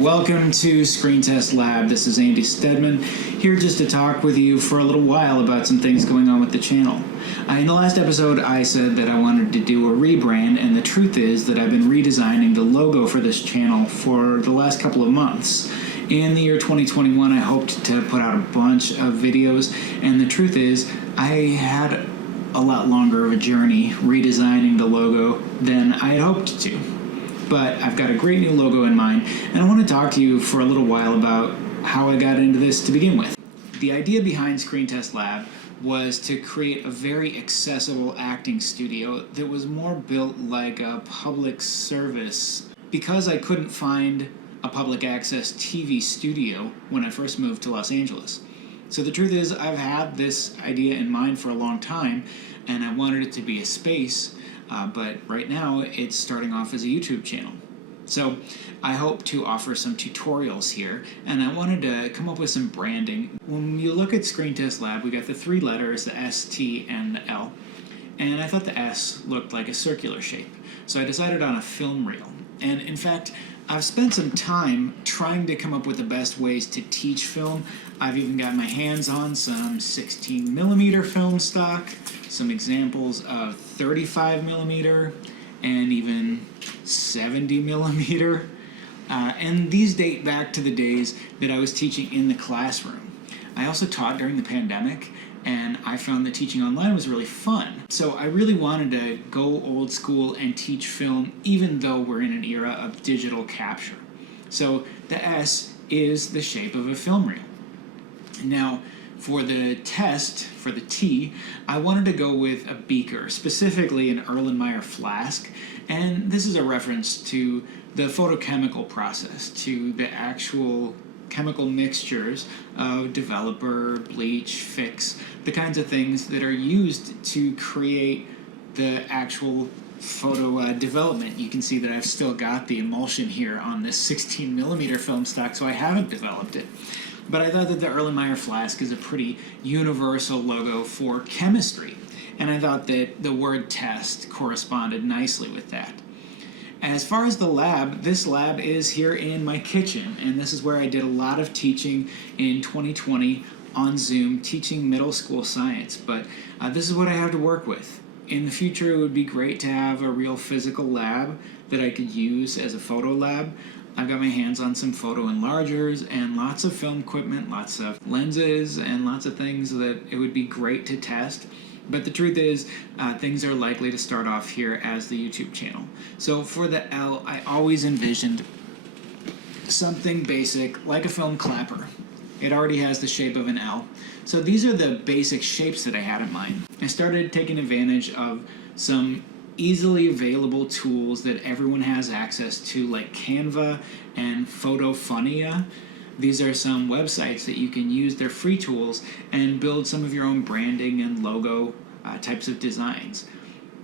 Welcome to Screen Test Lab. This is Andy Stedman, here just to talk with you for a little while about some things going on with the channel. In the last episode, I said that I wanted to do a rebrand, and the truth is that I've been redesigning the logo for this channel for the last couple of months. In the year 2021, I hoped to put out a bunch of videos, and the truth is, I had a lot longer of a journey redesigning the logo than I had hoped to. But I've got a great new logo in mind, and I want to talk to you for a little while about how I got into this to begin with. The idea behind Screen Test Lab was to create a very accessible acting studio that was more built like a public service. Because I couldn't find a public access TV studio when I first moved to Los Angeles. So the truth is, I've had this idea in mind for a long time, and I wanted it to be a space. But right now, it's starting off as a YouTube channel. So I hope to offer some tutorials here, and I wanted to come up with some branding. When you look at Screen Test Lab, we got the three letters, the S, T, and the L. And I thought the S looked like a circular shape. So I decided on a film reel. And in fact, I've spent some time trying to come up with the best ways to teach film. I've even got my hands on some 16mm film stock, some examples of 35mm, and even 70mm. And these date back to the days that I was teaching in the classroom. I also taught during the pandemic, and I found that teaching online was really fun. So I really wanted to go old school and teach film, even though we're in an era of digital capture. So the S is the shape of a film reel. Now, for the test, for the T, I wanted to go with a beaker, specifically an Erlenmeyer flask. And this is a reference to the photochemical process, to the actual chemical mixtures of developer, bleach, fix, the kinds of things that are used to create the actual photo development. You can see that I've still got the emulsion here on this 16mm film stock, so I haven't developed it. But I thought that the Erlenmeyer flask is a pretty universal logo for chemistry, and I thought that the word test corresponded nicely with that. As far as the lab, this lab is here in my kitchen, and this is where I did a lot of teaching in 2020 on Zoom, teaching middle school science, but this is what I have to work with. In the future, it would be great to have a real physical lab that I could use as a photo lab. I've got my hands on some photo enlargers and lots of film equipment, lots of lenses, and lots of things that it would be great to test. But the truth is, things are likely to start off here as the YouTube channel. So for the L, I always envisioned something basic like a film clapper. It already has the shape of an L. So these are the basic shapes that I had in mind. I started taking advantage of some easily available tools that everyone has access to, like Canva and Photofunia. These are some websites that you can use their free tools and build some of your own branding and logo types of designs.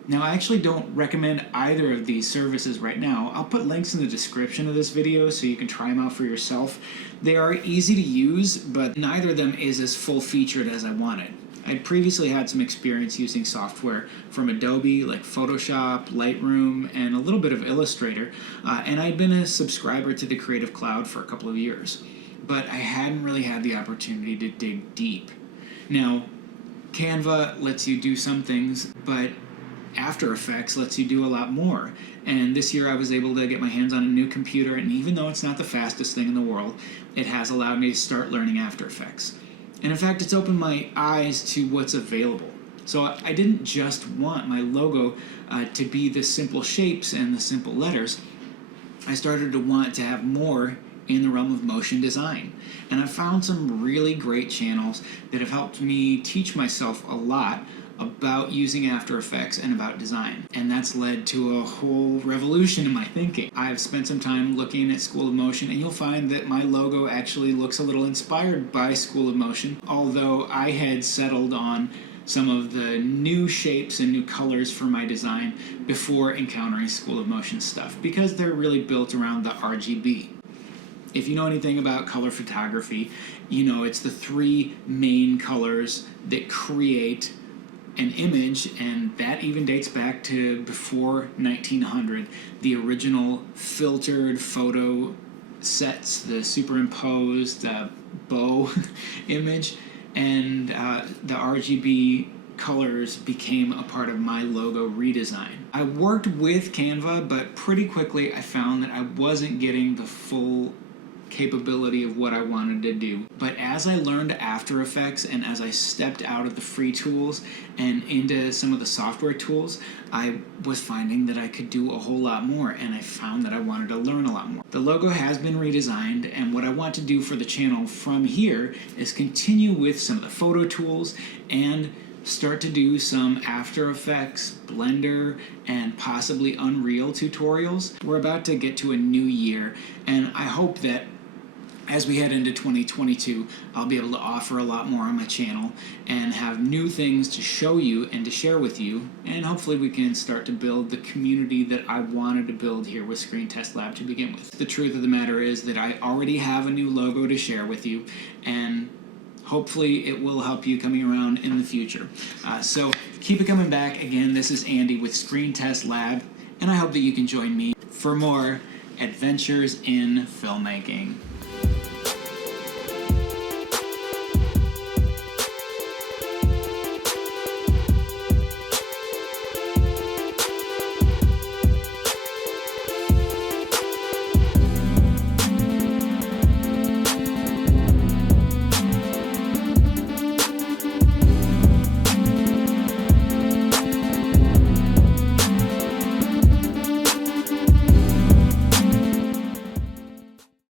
Now, I actually don't recommend either of these services right now. I'll put links in the description of this video so you can try them out for yourself. They are easy to use, but neither of them is as full-featured as I wanted. I'd previously had some experience using software from Adobe, like Photoshop, Lightroom, and a little bit of Illustrator, and I'd been a subscriber to the Creative Cloud for a couple of years, but I hadn't really had the opportunity to dig deep. Now, Canva lets you do some things, but After Effects lets you do a lot more. And this year I was able to get my hands on a new computer, and even though it's not the fastest thing in the world, it has allowed me to start learning After Effects. And in fact, it's opened my eyes to what's available. So I didn't just want my logo to be the simple shapes and the simple letters. I started to want to have more in the realm of motion design. And I found some really great channels that have helped me teach myself a lot about using After Effects and about design. And that's led to a whole revolution in my thinking. I've spent some time looking at School of Motion, and you'll find that my logo actually looks a little inspired by School of Motion, although I had settled on some of the new shapes and new colors for my design before encountering School of Motion stuff, because they're really built around the RGB. If you know anything about color photography, you know it's the three main colors that create an image, and that even dates back to before 1900, the original filtered photo sets, the superimposed bow image, and the RGB colors became a part of my logo redesign. I worked with Canva, but pretty quickly I found that I wasn't getting the full capability of what I wanted to do. But as I learned After Effects and as I stepped out of the free tools and into some of the software tools, I was finding that I could do a whole lot more, and I found that I wanted to learn a lot more. The logo has been redesigned, and what I want to do for the channel from here is continue with some of the photo tools and start to do some After Effects, Blender, and possibly Unreal tutorials. We're about to get to a new year, and I hope that as we head into 2022, I'll be able to offer a lot more on my channel and have new things to show you and to share with you, and hopefully we can start to build the community that I wanted to build here with Screen Test Lab to begin with. The truth of the matter is that I already have a new logo to share with you, and hopefully it will help you coming around in the future. So keep it coming back. Again, this is Andy with Screen Test Lab, and I hope that you can join me for more adventures in filmmaking.